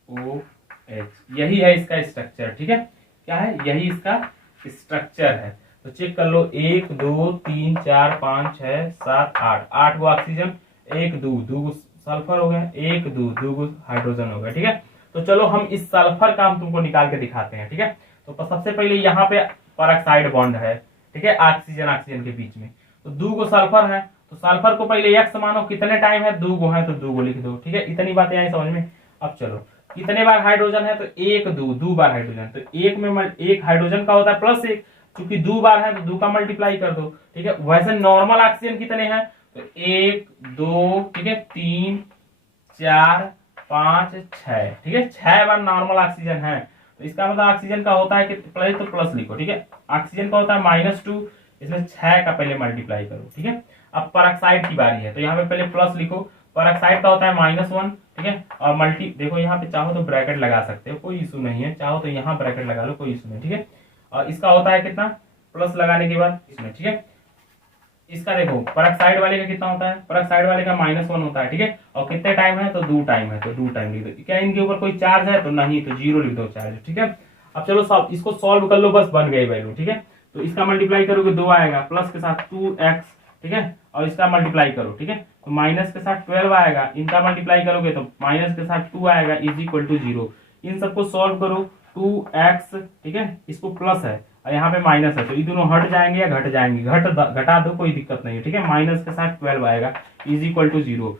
OH, यही है इसका स्ट्रक्चर, ठीक है। क्या है? यही इसका स्ट्रक्चर है। तो चेक कर लो, 1 2 3 4 5 6 7 8, 8 गो ऑक्सीजन, 1 2 2 सल्फर हो गया, 1 2 2 हाइड्रोजन हो गया, ठीक है। तो चलो हम इस सल्फर का हम तुमको निकाल के दिखाते हैं, ठीक है। तो सबसे पहले यहाँ पे पेरोक्साइड बॉन्ड है, ठीक है, ऑक्सीजन ऑक्सीजन के बीच में, तो 2 गो सल्फर है। तो सल्फर को पहले x मानो, कितने टाइम है? 2 गो है तो 2 गो लिख दो, ठीक है। इतनी बातें आई समझ में। अब चलो कितने बार हाइड्रोजन है? तो 1 2 2 बार हाइड्रोजन। तो एक में एक हाइड्रोजन का होता है +1, क्योंकि 2 बार है तो 2 का मल्टीप्लाई कर दो, ठीक है। वैसे नॉर्मल ऑक्सीजन कितने हैं? तो 1 2, ठीक है, 3 4 5 6, ठीक है, 6 बार नॉर्मल ऑक्सीजन है। तो इसका मतलब ऑक्सीजन का होता है कि पहले तो प्लस लिखो, ठीक है। ऑक्सीजन का होता है -2, इसमें 6 का पहले मल्टीप्लाई करो, ठीक है। अब पेरोक्साइड की बारी है, तो यहाँ पे पहले प्लस लिखो। पेरोक्साइड का होता है -1, ठीक है। और मल्टी देखो यहाँ पे चाहो तो ब्रैकेट लगा सकते हो, कोई इशू नहीं है, चाहो तो यहाँ ब्रैकेट लगा लो, कोई इशू नहीं, ठीक है। और इसका होता है कितना, प्लस लगाने के बाद इसमें, ठीक है। इसका देखो पेरोक्साइड वाले का कितना होता है, पेरोक्साइड वाले का -1 होता है, ठीक है। और कितने टाइम है? तो 2 टाइम है, तो 2 टाइम लिख दो। क्या इनके ऊपर कोई चार्ज है? तो नहीं, तो 0 लिख दो चार्ज, ठीक है। अब चलो इसको सॉल्व कर लो, बस बन गई वैल्यू, ठीक है। तो इसका मल्टीप्लाई करोगे 2 आएगा, प्लस के साथ 2x, ठीक है, और इसका मल्टीप्लाई करो, ठीक है। तो माइनस के साथ 12 आएगा, इनका मल्टीप्लाई करोगे तो माइनस के साथ 2 आएगा, इज इक्वल टू 0। इन सबको सॉल्व करो, 2x, ठीक है, इसको प्लस है और यहाँ पे माइनस है, तो ये दोनों हट जाएंगे या घट जाएंगे, घटा दो, कोई दिक्कत नहीं है, ठीक है। माइनस के साथ 12 आएगा, is equal to 0।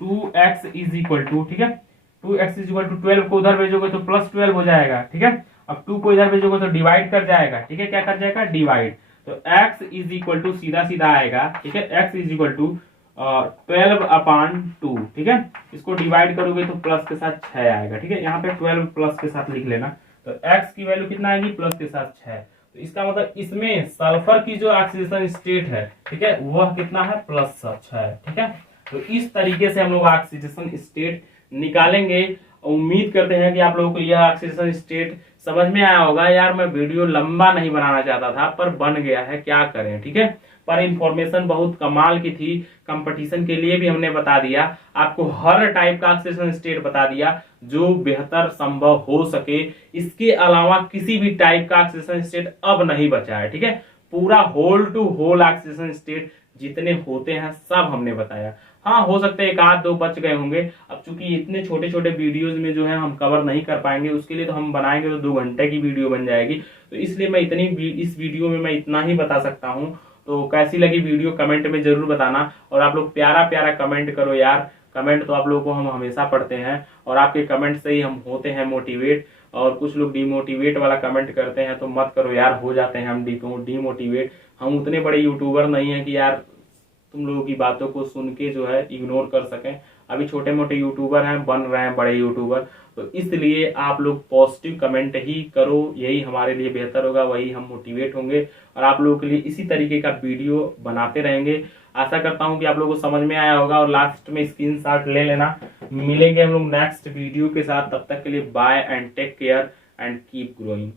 2x is equal to, ठीक है, 2x इज इक्वल टू 12 को उधर भेजोगे तो +12 हो जाएगा, ठीक है। अब 2 को इधर भेजोगे तो डिवाइड कर जाएगा, ठीक है। क्या कर जाएगा? डिवाइड। तो x इज इक्वल टू सीधा सीधा आएगा, ठीक है, x इज इक्वल टू 12/2, ठीक है। इसको डिवाइड करोगे तो प्लस के साथ 6 आएगा, ठीक है। यहाँ पे 12 प्लस के साथ लिख लेना, तो x की वैल्यू कितना आएगी? प्लस के साथ 6। तो इसका मतलब इसमें सल्फर की जो ऑक्सीडेशन स्टेट है, ठीक है, वह कितना है? +6 है, ठीक है। तो इस तरीके से हम लोग ऑक्सीडेशन स्टेट निकालेंगे। उम्मीद करते हैं कि आप लोगों को यह ऑक्सीडेशन स्टेट समझ में आया होगा। यार मैं वीडियो लंबा नहीं बनाना चाहता था, पर बन गया है, क्या करें, ठीक है। पर इंफॉर्मेशन बहुत कमाल की थी, कंपटीशन के लिए भी हमने बता दिया, आपको हर टाइप का ऑक्सीडेशन स्टेट बता दिया जो बेहतर संभव हो सके। इसके अलावा किसी भी टाइप का ऑक्सीडेशन स्टेट अब नहीं बचा है, ठीक है। पूरा whole to whole oxidation state जितने होते हैं सब हमने बताया। हाँ, हो सकता है 1 आध 2 बच गए होंगे, अब चूंकि इतने छोटे छोटे वीडियोज में जो है हम कवर नहीं कर पाएंगे, उसके लिए तो हम बनाएंगे तो 2 घंटे की वीडियो बन जाएगी। तो इसलिए मैं इस वीडियो में मैं इतना ही बता सकता हूँ। तो कैसी लगी वीडियो कमेंट में जरूर बताना, और आप लोग प्यारा प्यारा कमेंट करो यार। कमेंट तो आप लोगों को हम हमेशा पढ़ते हैं, और आपके कमेंट से ही हम होते हैं मोटिवेट। और कुछ लोग डिमोटिवेट वाला कमेंट करते हैं, तो मत करो यार, हो जाते हैं हम डिमोटिवेट। हम उतने बड़े यूट्यूबर नहीं है कि यार तुम लोगों की बातों को सुन के जो है इग्नोर कर सकें। अभी छोटे मोटे यूट्यूबर हैं, बन रहे हैं बड़े यूट्यूबर। तो इसलिए आप लोग पॉजिटिव कमेंट ही करो, यही हमारे लिए बेहतर होगा, वही हम मोटिवेट होंगे और आप लोगों के लिए इसी तरीके का वीडियो बनाते रहेंगे। आशा करता हूं कि आप लोगों को समझ में आया होगा, और लास्ट में स्क्रीनशॉट ले लेना। मिलेंगे हम लोग नेक्स्ट वीडियो के साथ, तब तक के लिए bye and take care and keep growing.